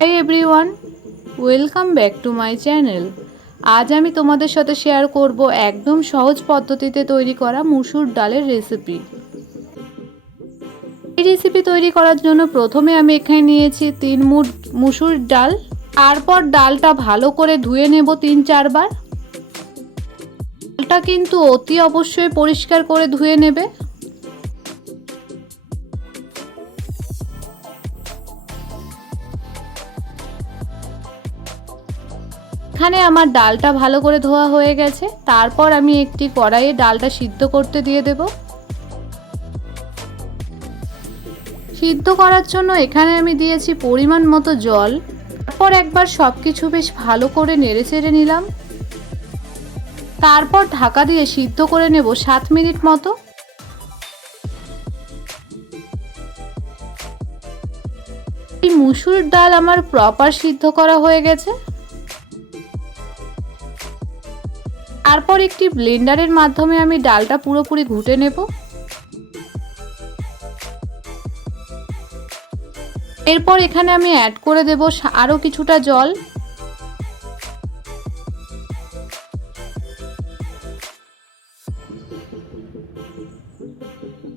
Hi everyone, welcome back to my channel. আজ আমি তোমাদের সাথে শেয়ার করব একদম সহজ পদ্ধতিতে তৈরি করা মুসুর ডালের রেসিপি। এই রেসিপি তৈরি করার জন্য প্রথমে আমি এখানে নিয়েছি 3 মুঠ মুসুর ডাল। তারপর ডালটা ভালো করে ধুয়ে নেব 3-4 বার। ডালটা কিন্তু অতি অবশ্যই পরিষ্কার করে ধুয়ে নেবে। এখানে আমার ডালটা ভালো করে ধোয়া হয়ে গেছে। তারপর আমি একটি কড়াইয়ে ডালটা সিদ্ধ করতে দিয়ে দেব। সিদ্ধ করার জন্য এখানে আমি দিয়েছি পরিমাণ মতো জল। তারপর একবার সবকিছু বেশ ভালো করে নেড়েচেড়ে নিলাম। তারপর ঢাকা দিয়ে সিদ্ধ করে নেব 7 মিনিট মতো। এই মুসুর ডাল আমার প্রপার সিদ্ধ করা হয়ে গেছে। তারপর একটি ব্লেন্ডারের মাধ্যমে আমি ডালটা পুরোপুরি ঘুটে নেব। এরপর এখানে আমি অ্যাড করে দেব আরও কিছুটা জল।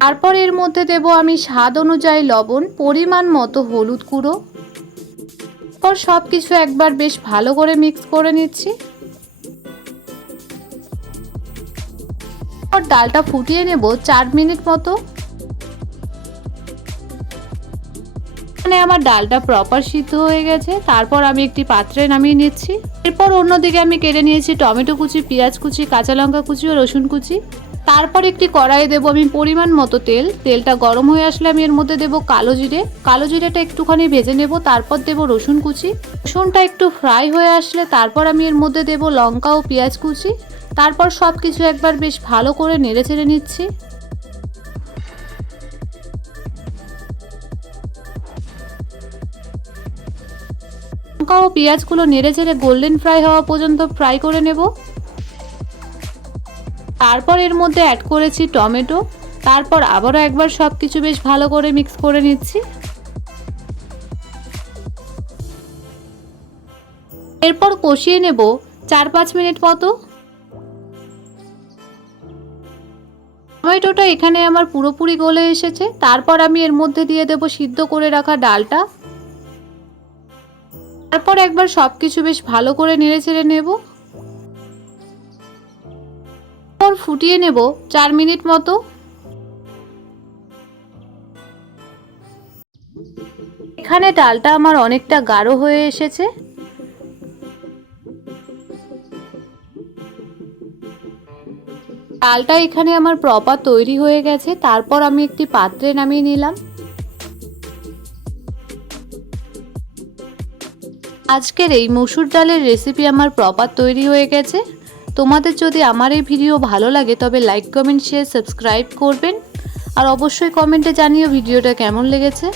তারপর এর মধ্যে দেব আমি স্বাদ অনুযায়ী লবণ, পরিমাণ মতো হলুদ গুঁড়ো। তারপর সব কিছু একবার বেশ ভালো করে মিক্স করে নিচ্ছি। ডালটা ফুটিয়ে নেব 4 মিনিট মতো। এখানে আমার ডালটা প্রপার সিদ্ধ হয়ে গেছে। তারপর আমি একটি পাত্রে নামিয়ে নিচ্ছি। এরপর অন্যদিকে আমি কেটে নিয়েছি টমেটো কুচি, পেঁয়াজ কুচি, কাঁচা লঙ্কা কুচি ও রসুন কুচি। তারপর একটি কড়াইয়ে দেব আমি পরিমাণ মতো তেল। তেলটা গরম হয়ে আসলে আমি এর মধ্যে দেব কালো জিরে। কালো জিরেটা একটুখানি ভেজে নেব। তারপর দেব রসুন কুচি। রসুনটা একটু ফ্রাই হয়ে আসলে তারপর আমি এর মধ্যে দেব লঙ্কা ও পেঁয়াজ কুচি। তারপর সব কিছু একবার বেশ ভালো করে নেড়েচেড়ে নিচ্ছি। লঙ্কা ও পেঁয়াজগুলো নেড়েচেড়ে গোল্ডেন ফ্রাই হওয়া পর্যন্ত ফ্রাই করে নেব। তারপর এর মধ্যে অ্যাড করেছি টমেটো। তারপর আবারও একবার সবকিছু বেশ ভালো করে মিক্স করে নিচ্ছি। এরপর কষিয়ে নেব 4-5 মিনিট মতো। টমেটোটা এখানে আমার পুরোপুরি গলে এসেছে। তারপর আমি এর মধ্যে দিয়ে দেব সিদ্ধ করে রাখা ডালটা। তারপর একবার সবকিছু বেশ ভালো করে নেড়েচেড়ে নেব। তারপর ফুটিয়ে নেব 4 মিনিট মতো। এখানে ডালটা আমার অনেকটা গাঢ় হয়ে এসেছে। ডালটা এখানে আমার প্রপার তৈরি হয়ে গেছে। তারপর আমি একটি পাত্রে নামিয়ে নিলাম। আজকের এই মুসুর ডালের রেসিপি আমার প্রপার তৈরি হয়ে গেছে। তোমাদের যদি আমার এই ভিডিও ভালো লাগে তবে লাইক, কমেন্ট, শেয়ার, সাবস্ক্রাইব করবেন। আর অবশ্যই কমেন্টে জানিও ভিডিওটা কেমন লেগেছে।